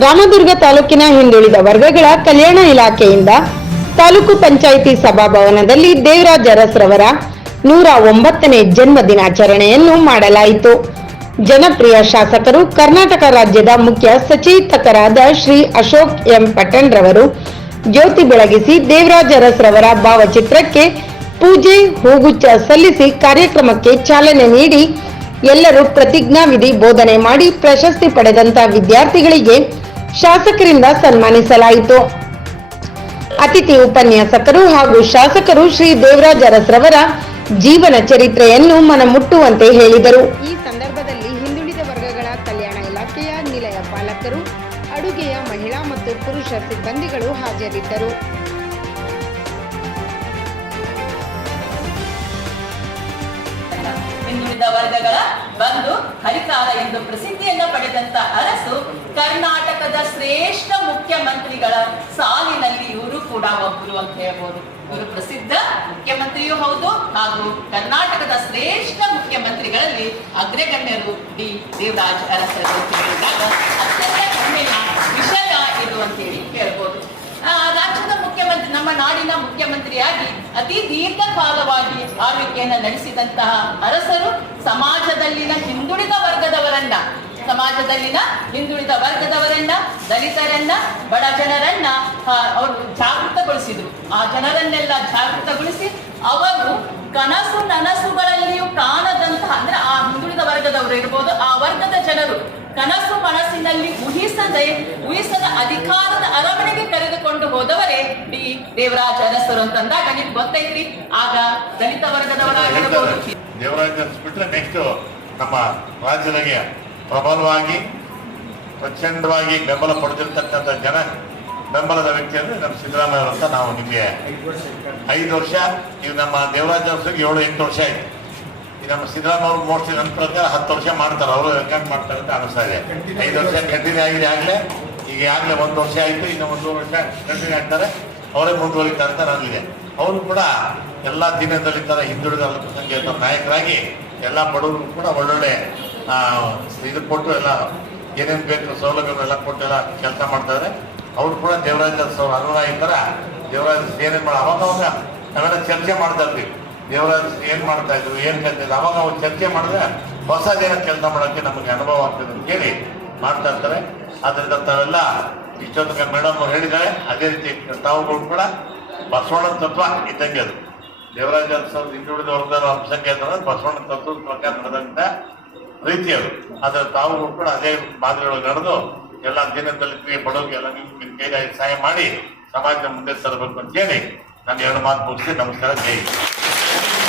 ರಾಮದುರ್ಗ ತಾಲೂಕಿನ ಹಿಂದುಳಿದ ವರ್ಗಗಳ ಕಲ್ಯಾಣ ಇಲಾಖೆಯಿಂದ ತಾಲೂಕು ಪಂಚಾಯಿತಿ ಸಭಾಭವನದಲ್ಲಿ ದೇವರಾಜ ಅರಸ್ರವರ ನೂರ ಒಂಬತ್ತನೇ ಜನ್ಮ ದಿನಾಚರಣೆಯನ್ನು ಮಾಡಲಾಯಿತು. ಜನಪ್ರಿಯ ಶಾಸಕರು ಕರ್ನಾಟಕ ರಾಜ್ಯದ ಮುಖ್ಯ ಸಚೇತಕರಾದ ಶ್ರೀ ಅಶೋಕ್ ಎಂ ಪಟೇಲ್ ರವರು ಜ್ಯೋತಿ ಬೆಳಗಿಸಿ ದೇವರಾಜ ಅರಸ್ರವರ ಭಾವಚಿತ್ರಕ್ಕೆ ಪೂಜೆ ಹೂಗುಚ್ಚ ಸಲ್ಲಿಸಿ ಕಾರ್ಯಕ್ರಮಕ್ಕೆ ಚಾಲನೆ ನೀಡಿ ಎಲ್ಲರೂ ಪ್ರತಿಜ್ಞಾವಿಧಿ ಬೋಧನೆ ಮಾಡಿ ಪ್ರಶಸ್ತಿ ಪಡೆದಂತ ವಿದ್ಯಾರ್ಥಿಗಳಿಗೆ ಶಾಸಕರಿಂದ ಸನ್ಮಾನಿಸಲಾಯಿತು. ಅತಿಥಿ ಉಪನ್ಯಾಸಕರು ಹಾಗೂ ಶಾಸಕರು ಶ್ರೀ ದೇವರಾಜ ಅರಸ್ರವರ ಜೀವನ ಚರಿತ್ರೆಯನ್ನು ಮನಮುಟ್ಟುವಂತೆ ಹೇಳಿದರು. ಈ ಸಂದರ್ಭದಲ್ಲಿ ಹಿಂದುಳಿದ ವರ್ಗಗಳ ಕಲ್ಯಾಣ ಇಲಾಖೆಯ ನಿಲಯ ಪಾಲಕರು ಅಡುಗೆಯ ಮಹಿಳಾ ಮತ್ತು ಪುರುಷ ಸಿಬ್ಬಂದಿಗಳು ಹಾಜರಿದ್ದರು. ಹಿಂದುಳಿದ ವರ್ಗಗಳ ಬಂದು ಹರಿಕಾರ ಎಂದು ಪ್ರಸಿದ್ಧಿಯನ್ನು ಪಡೆದಂತ ಮುಖ್ಯಮಂತ್ರಿಗಳ ಸಾಲಿನಲ್ಲಿ ಇವರು ಕೂಡ ಒಬ್ಬರು ಅಂತ ಹೇಳ್ಬೋದು. ಇವರು ಪ್ರಸಿದ್ಧ ಮುಖ್ಯಮಂತ್ರಿಯೂ ಹೌದು ಹಾಗೂ ಕರ್ನಾಟಕದ ಶ್ರೇಷ್ಠ ಮುಖ್ಯಮಂತ್ರಿಗಳಲ್ಲಿ ಅಗ್ರಗಣ್ಯರು ಡಿ. ದೇವರಾಜ್ ಅರಸರು ಅಂತ ಹೇಳಿದಾಗ ವಿಷಯ ಇದು ಅಂತೇಳಿ ಹೇಳ್ಬೋದು. ರಾಜ್ಯದ ಮುಖ್ಯಮಂತ್ರಿ, ನಮ್ಮ ನಾಡಿನ ಮುಖ್ಯಮಂತ್ರಿಯಾಗಿ ಅತಿ ದೀರ್ಘಕಾಲವಾಗಿ ಆಳ್ವಿಕೆಯನ್ನು ನಡೆಸಿದಂತಹ ಅರಸರು ಸಮಾಜದಲ್ಲಿನ ಹಿಂದುಳಿದ ವರ್ಗದವರನ್ನ ಸಮಾಜದಲ್ಲಿನ ಹಿಂದುಳಿದ ವರ್ಗದವರನ್ನ ದಲಿತರನ್ನ ಬಡ ಜನರನ್ನ ಅವರು ಜಾಗೃತಗೊಳಿಸಿದ್ರು. ಆ ಜನರನ್ನೆಲ್ಲ ಜಾಗೃತಗೊಳಿಸಿ ಅವರು ಕನಸು ನನಸುಗಳಲ್ಲಿಯೂ ಕಾಣದಂತಹ, ಅಂದ್ರೆ ಆ ಹಿಂದುಳಿದ ವರ್ಗದವರು ಇರ್ಬೋದು, ಆ ವರ್ಗದ ಜನರು ಕನಸು ಮನಸ್ಸಿನಲ್ಲಿ ಊಹಿಸದೆ, ಊಹಿಸದ ಅಧಿಕಾರದ ಅರಮನೆಗೆ ಕರೆದುಕೊಂಡು ಹೋದವರೇ ಡಿ. ದೇವರಾಜ ಅರಸರು ಅಂತಂದಾಗ ನಿಮ್ಗೆ ಗೊತ್ತೈತ್ರಿ. ಆಗ ದಲಿತ ವರ್ಗದವರಾಗಿರ್ಬೋದು. ದೇವರಾಜ ಬಿಟ್ರೆ ನೆಕ್ಸ್ಟ್ ನಮ್ಮ ರಾಜ್ಯದಾಗೆ ಪ್ರಬಲವಾಗಿ, ಪ್ರಚಂಡವಾಗಿ ಬೆಂಬಲ ಪಡೆದಿರ್ತಕ್ಕಂಥ ಜನ, ಬೆಂಬಲದ ವ್ಯಕ್ತಿ ಅಂದ್ರೆ ನಮ್ಮ ಸಿದ್ದರಾಮಯ್ಯ ಅಂತ ನಾವು ನಿಮಗೆ ಐದು ವರ್ಷ, ಇದು ನಮ್ಮ ದೇವರಾಜ ಅರಸಿಗೆ ಏಳು, ಎಂಟು ವರ್ಷ ಆಯಿತು. ಈ ನಮ್ಮ ಸಿದ್ದರಾಮಯ್ಯ ಅವ್ರು ಮೋಸ್ಟ್ಲಿ ನನ್ನ ಹತ್ತು ವರ್ಷ ಮಾಡ್ತಾರೆ, ಅವರು ರೆಕಾರ್ಡ್ ಮಾಡ್ತಾರೆ ಅಂತ ಅನಿಸ್ತಾ ಇದೆ. ಐದು ವರ್ಷ ಕಂಟಿನ್ಯೂ ಆಗಿದೆ ಆಗಲೇ, ಈಗ ಆಗಲೇ ಒಂದು ವರ್ಷ ಆಯಿತು, ಇನ್ನು ಒಂದು ವರ್ಷ ಕಂಟಿನ್ಯೂ ಆಗ್ತಾರೆ, ಅವರೇ ಮುಂದುವರಿತಾರೆ ಅಂತ ನನಗಿದೆ ಅವರು ಕೂಡ ಎಲ್ಲ ದಿನದಲ್ಲಿ ಥರ ಹಿಂದುಳಿದ ಅಲ್ಪಸಂಖ್ಯಾತ ನಾಯಕರಾಗಿ ಎಲ್ಲ ಬಡವರು ಕೂಡ ಒಳ್ಳೊಳ್ಳೆ ಇದು ಕೊಟ್ಟು ಎಲ್ಲ ಏನೇನು ಬೇಕು, ಸೌಲಭ್ಯಗಳೆಲ್ಲ ಕೊಟ್ಟು ಎಲ್ಲ ಕೆಲಸ ಮಾಡ್ತಾರೆ ಅವ್ರು ಕೂಡ ದೇವರಾಜ ಅವ್ರ ಅನುರಾಯಿ ಥರ ದೇವರಾಜ ಏನೇನು ಮಾಡ, ಅವಾಗ ಅವಾಗ ನಾವೆಲ್ಲ ಚರ್ಚೆ ಮಾಡ್ತಾ ಇರ್ತೀವಿ ದೇವರಾಜ ಏನು ಮಾಡ್ತಾ ಇದ್ರು, ಏನು ಕಲ್ತಿದ್ರು ಅವಾಗ ಅವ್ರು ಚರ್ಚೆ ಮಾಡಿದ್ರೆ ಹೊಸ ಜನ ಕೆಲಸ ಮಾಡೋಕ್ಕೆ ನಮಗೆ ಅನುಭವ ಆಗ್ತದೆ ಅಂತ ಹೇಳಿ ಮಾಡ್ತಾ ಇರ್ತಾರೆ. ಆದ್ರಿಂದ ತಾವೆಲ್ಲ ಇಷ್ಟೊಂದು ಮೇಡಮ್ ಅವ್ರು ಹೇಳಿದ್ದಾರೆ, ಅದೇ ರೀತಿ ತಾವುಗಳು ಕೂಡ ಬಸವಣ್ಣ ತತ್ವ ಇದ್ದಂಗೆ ಅದು. ದೇವರಾಜ ಸರ್ ಹಿಂದುಳಿದ ವರ್ಗದ ಅಂತಂದ್ರೆ ಬಸವಣ್ಣ ತತ್ವದ ಪ್ರಕಾರ ನಡೆದಂತ ರೀತಿ ಅದು ಆದ್ರೆ ತಾವು ಕೂಡ ಅದೇ ಮಾದರಿಯೊಳಗೆ ನಡೆದು ಎಲ್ಲ ದಿನದಲ್ಲಿ ಬಡವರಿಗೆ ಎಲ್ಲ ನಿಮ್ಮ ಸಹಾಯ ಮಾಡಿ ಸಮಾಜದ ಮುಂದೆ ತರಬೇಕು ಅಂತ ಹೇಳಿ ನಾನು ಎರಡು ಮಾತು ಮುಗಿಸಿ ನಮಸ್ಕಾರ, ಜೈ.